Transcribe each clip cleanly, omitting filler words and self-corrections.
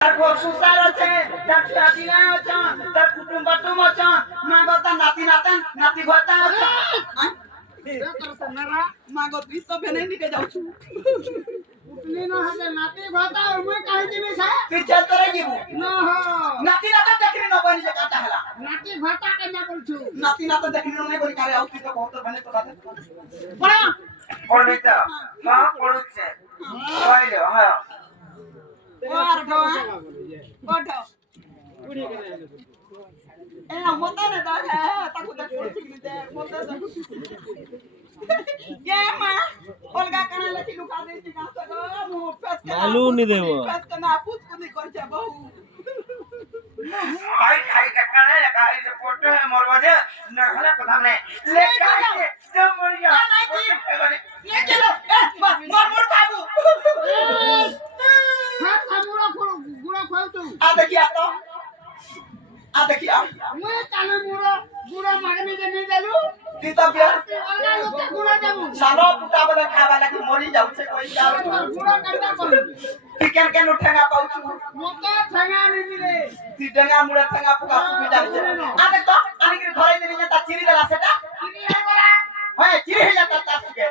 তার ঘর সংসার আছে, তার ছেলে পিলা আছে, তার কুটুম বাটুম আছে, মা গতা নাতি নাতান নাতি গতা আছে। মা গত তুই তো বেনে নিকে যাচ্ছু। উঠলি না হবে নাতি ভাতা ওই কাহি দিবি সা তুই চল তোরে যাবো। না হো নাতি নাতান দেখিনি না বনি যে কাটা হলা। নাতি ভাতা কেন বলছু নাতি নাতান দেখিনি না বনি কারে আউ তুই তো বহুত বনে তো কথা। পড়া পড়বি তো? হ্যাঁ পড়ুছে। কইলো হ্যাঁ। আর ঢো ওঠো। এ মত না দা তাকু দেখ পড়ছি কি দে মত দা। কে মা অলগা কানা লেখি লুকা দেছি না তো মু ফেস কে मालूम नहीं देवो ফেস কে না পুছ কুনি করছে বহু। আই খাই কাকা রে খাই যে ফটো হে মোর বাজে না হলে কথা নে লে খাই যে মরিয়া লে চলো এ মর খাবো। হাত সামুরা গুড়া খাও তুই आ देखिए মুই কানে মুড়ো গুড়া মাগনি যে নি দেলু ती तो बिया অলগা লোকে গুড়া দেবু सालो पुटा बले खावा लगी मरी जाऊ छे कोई जाऊ গুড়া কান্ডা করবি ती केन उठेगा पाउछु মতে ঠেঙা নিবি রে ती डंगा मुड़ा ठंगा पुका सुबि जाऊ छे आ देख तो आनी के घरे देनी ता चिरी देला सेटा চিনি হে বলা होय चिरी हे जाता ता सुके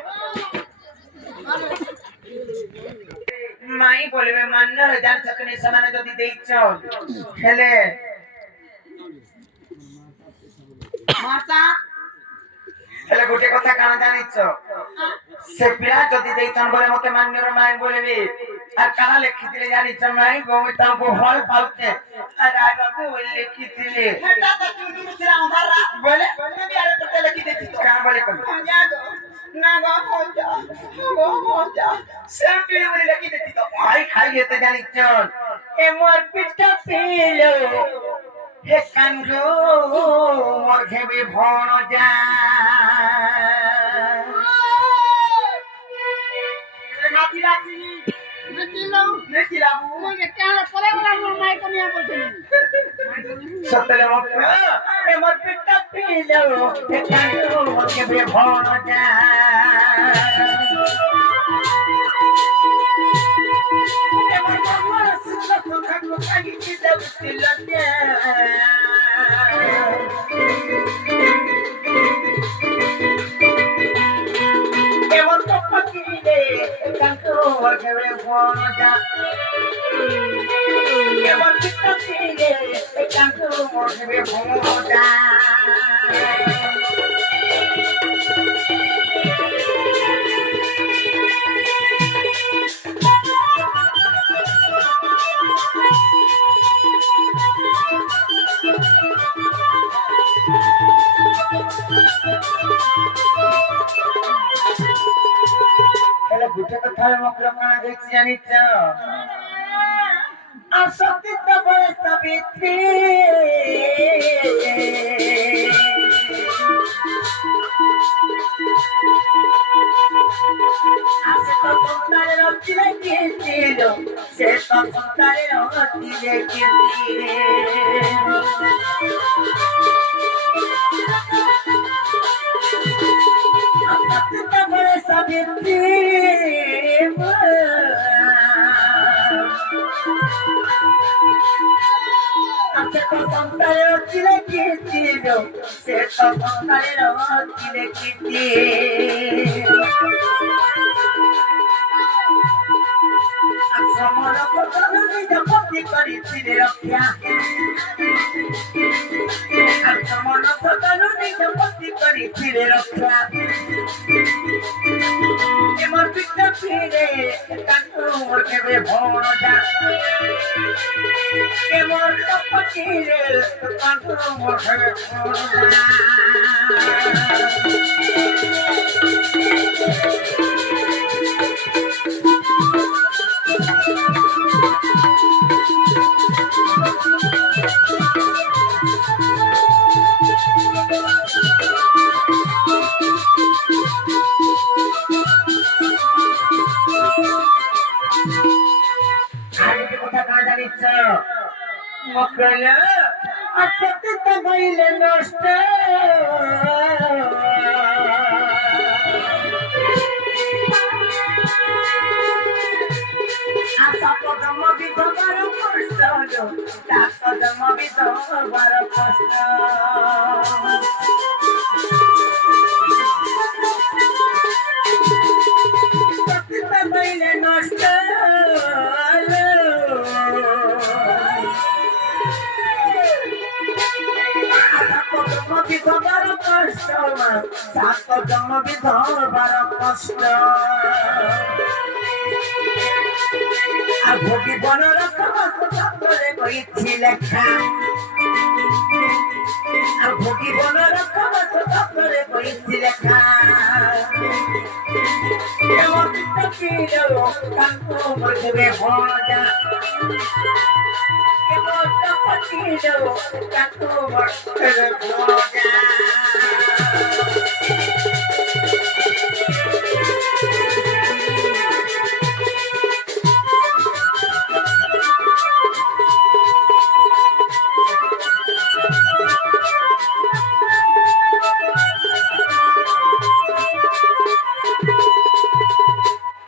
মাই বলবে মান্য জান চকনি সমানে যদি দেইছ খেলে मासा হেলে গোটে কথা কানা জানিছ সে পিলা যদি দেইছন বলে মতে মান্যর মাই বলবি আর কানা লেখি দিলে জানিছ নাই গোমি তাও হল পাউছে আর আই বাবু লেখি দিলে हेटा तो चुनी मुसरा उधारा বলে बोले भी आरे पते लगी देती तो কানা বলে কোন जा दो ना हो जा सेम पे लगी देती तो আই খাই যেতে জানিছ এ মোর পিঠটা পিলো হে কানগো মোর ঘেবে ভণ যা नाती राती মতিলো नेकी लाबू মুই কে কেন পরে বলা মোর মাই কমিয়া বলছিনি সত্যলে মুখ এ মোর পিঠটা পিলো হে কানগো মোর ঘেবে ভণ যা এ মোর বাবা সুন্দর থাকলো কাগি কি দেব তিলকে এমন কপাকিলে কান্ত ঘরে ভণ যা এমন কপাকিলে কান্ত ঘরে ভণ যা হেলে গুটে কথা মকল কানা দেখছি জানিছ আর সত্যি তো বলে সাবিত্রী আসে তো সুন্দরের অতিলে গিয়েছিল সে তো সুন্দরের অতিলে গিয়েছিল সত্যি তো বলে সাবিত্রী আচ্ছা তো সংসারের অতিলে গিয়েছিল সে তো সংসারের অতিলে গিয়েছিল সমর কতনো নিজ পতি করিছিলে রক্ষা সমর কতনো নিজ পতি করিছিলে রক্ষা এমন পিতা ফিরে কাকু মোর কেবে ভণ যা এমন পতিরে কাকু মোর কেবে ভণ যা মকল আসতে তো হইলে নষ্ট আশা পদম বিধবার কষ্ট সাত জন্ম বিধবার কষ্ট প্রকৃত হইলে নষ্ট বিধবার কষ্ট সাত জন্ম বিধবার কষ্ট আর ভোগী বনরক্ষা করে কইছি লেখা আর ভোগী বনরক্ষা করে কইছি লেখা এমন তকিল কান্ত মরবে ভজা এমন তকিল কান্ত মরবে ভজা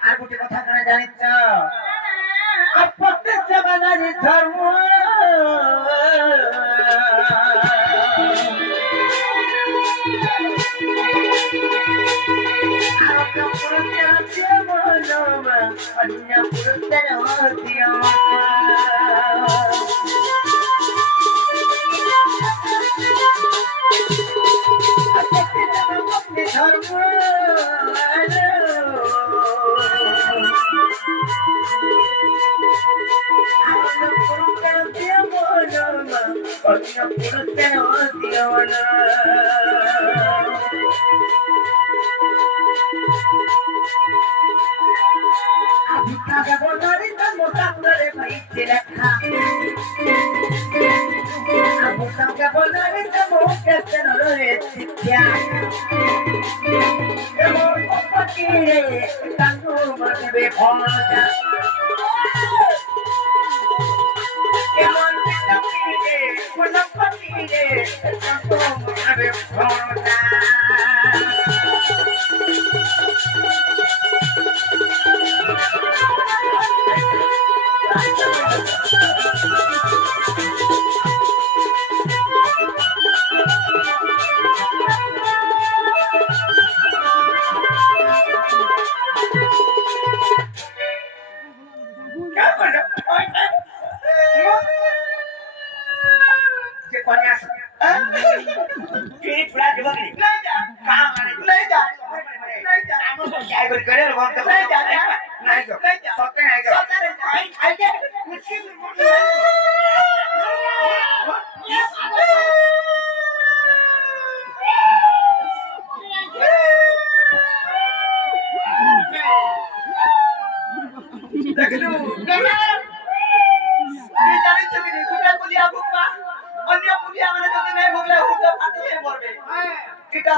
আর গোটে কথা কানে জানিছ প্রত্যেক জমানার ধর্ম অন্য পুরুষের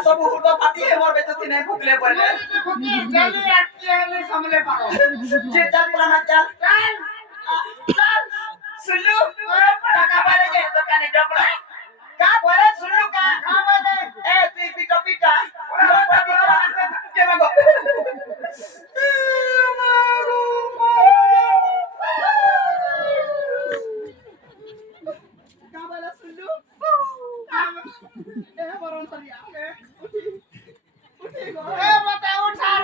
सब हुर्दा फाटी है मोर बेचती नहीं भूखले पड़ले जल्दी आके आने सामने पाओ जे चल पुराना चल चल सुल्लू टाका बारे जे दुकाने डबला का बोले सुल्लू का बोले ए तू पिटा पिटा के मगो